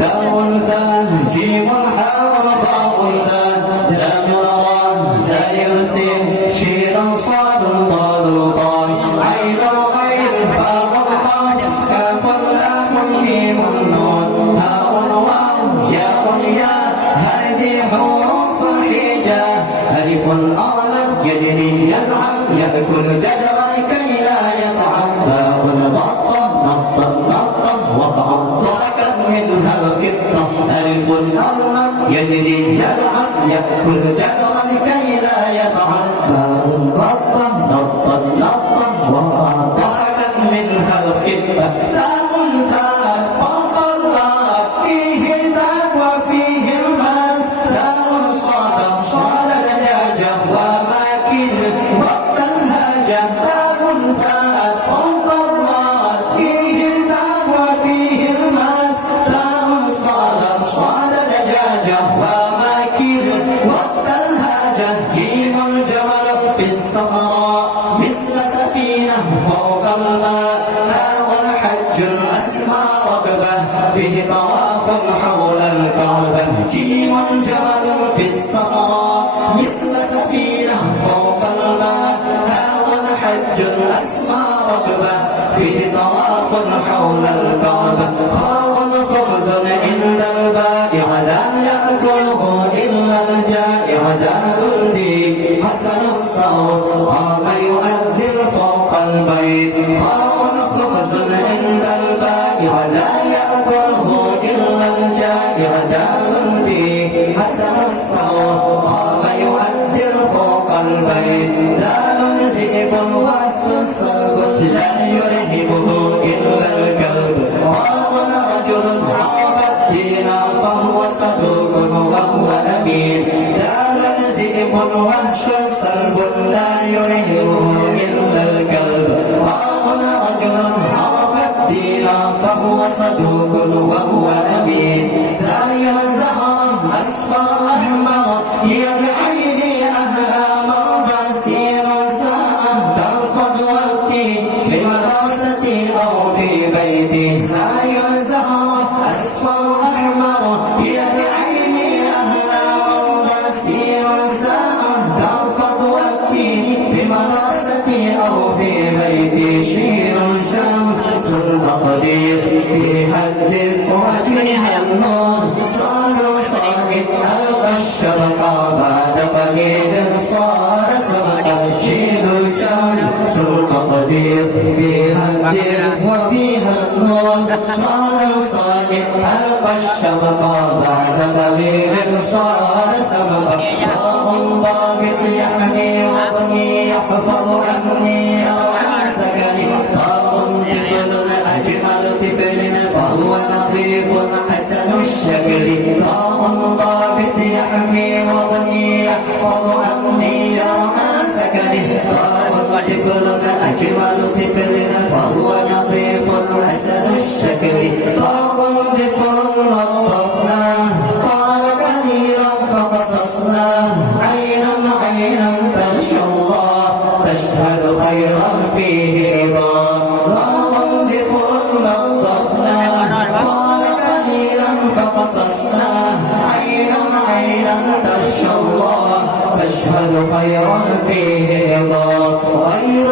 داء ثا جيم حاء طاء ذا زال راء زاي سين شين صاد ضاد طاء عين غين فاء قاف كاف لام ميم نون هاء واو ياء ياء هذه حروف الحجاب ألف أرنب يجري يلعب يأكل جدرا كي لا يطعم باء بطة نطة نطة وقع ضحكا منها القطة ألف أرنب يجري يلعب يأكل جدرا كي لا يطعم باء بطة نطة نطة وقع ضحكا منها القطة تاء تاء فوق الراء فيه الباء وفيه الماس تاء صاد صاد دجاجة وماكل وقت الهاجة تاء تاء فوق الراء فيه الباء وفيه الماس تاء صاد صاد دجاجة وماكل وقت الهاجة جيم جمل في الصحراء مثل سفينة فوق الماء هاء حج أسمى ركبة فيه طواف حول الكعبة جيم جمل في الصحراء مثل سفينة فوق الماء هاء حج أسمى ركبة فيه طواف حول الكعبة خاء خبز عند البائع لا يأكله إلا الجائع دال لي حسن الصوت قام يؤذن فوق البيت خاء خبز عند البائع لا يأكله إلا الجائع دال لي حسن الصوت قام يؤذن فوق البيت دال ذئب وسلسل لا يرهبه إلا الكلب راغ رجل عرف الدين فهو صدوق وهو أمين دال ذئب وحش سلب لا يرهبه إلا الكلب راغ رجل عرف الدين فهو صدوق وهو أمين سايا زهرا أصفر أحمر هي بعيني أهلا مرضى سير ساعة ترفض وقتي في مدرستي أو في بيتي سايا زهرا أصفر أحمر هي بعيني أهلا مرضى سير ساعة ترفض وقتي في مدرستي أو في بيتي شير شمس تقدير فيها الدفء وفيها النور صار صاحب ألقى الشبكة بعد قليل صار سبق الشيل الشمس تقدير فيها الدفء وفيها النور صار صاحب ألقى الشبكة بعد قليل صار سبق طاء ضابط يحمي وطني يحفظ عني يرعى سكني طاء طفل أجمل طفل فهو نظيف حسن الشكل طاء ضابط يحمي وطني يحفظ عني يرعى سكني طاء طفل أجمل طفل فهو نظيف حسن الشكل طاء طفل نظفناه قال كثيرا فقصصناه عينا عينا تشهد الله تشهد خيرا فيه رضا راء طفل نظفناه قال كثيرا فقصصناه عينا عينا تشهد الله تشهد خيرا فيه رضا غير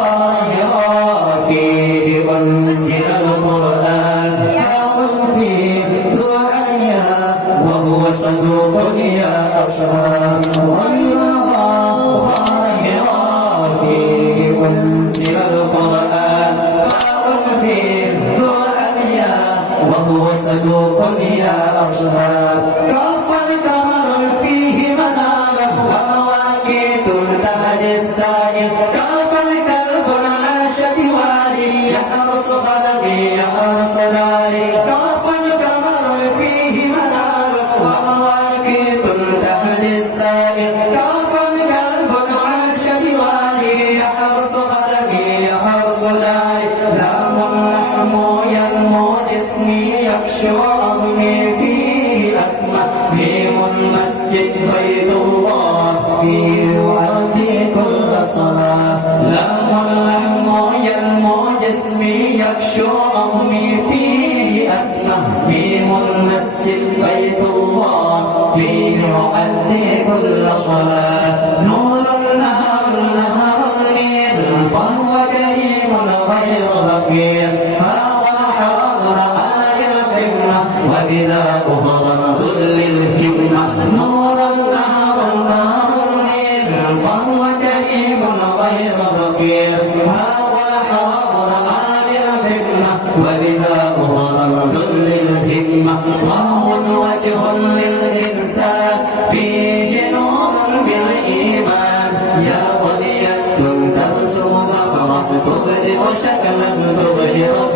غير فيه أنزل القرآن يوم فيه دعيا وهو صدوق يا أصحاب غير فيه أنزل القرآن يوم فيه دعيا وهو صدوق يا أصحاب كف القمر فيه منامه ومواقيت تهدي السائل كف الكلب عاش دواري يحرس قلبي يحرس داري كف القمر فيه منامه ومواقيت تهدي السائل كف الكلب عاش دواري يحرس قلبي يحرس داري لام اللحم ينمو جسمي يخشو عظمي فيه أسمى ميم المسجد بيت الله فيه يعدي كل صلاة لام اللحم ينمو جسمي يخشو عظمي فيه أسمى فهو كريم غير بخيل. هذا الحرم عالي الهمة وبناؤه رمز للهمة. وهو وجه للإنسان فيه نور بالإيمان. يا بنية ترسم ظهرك تبدئ شكلا تظهر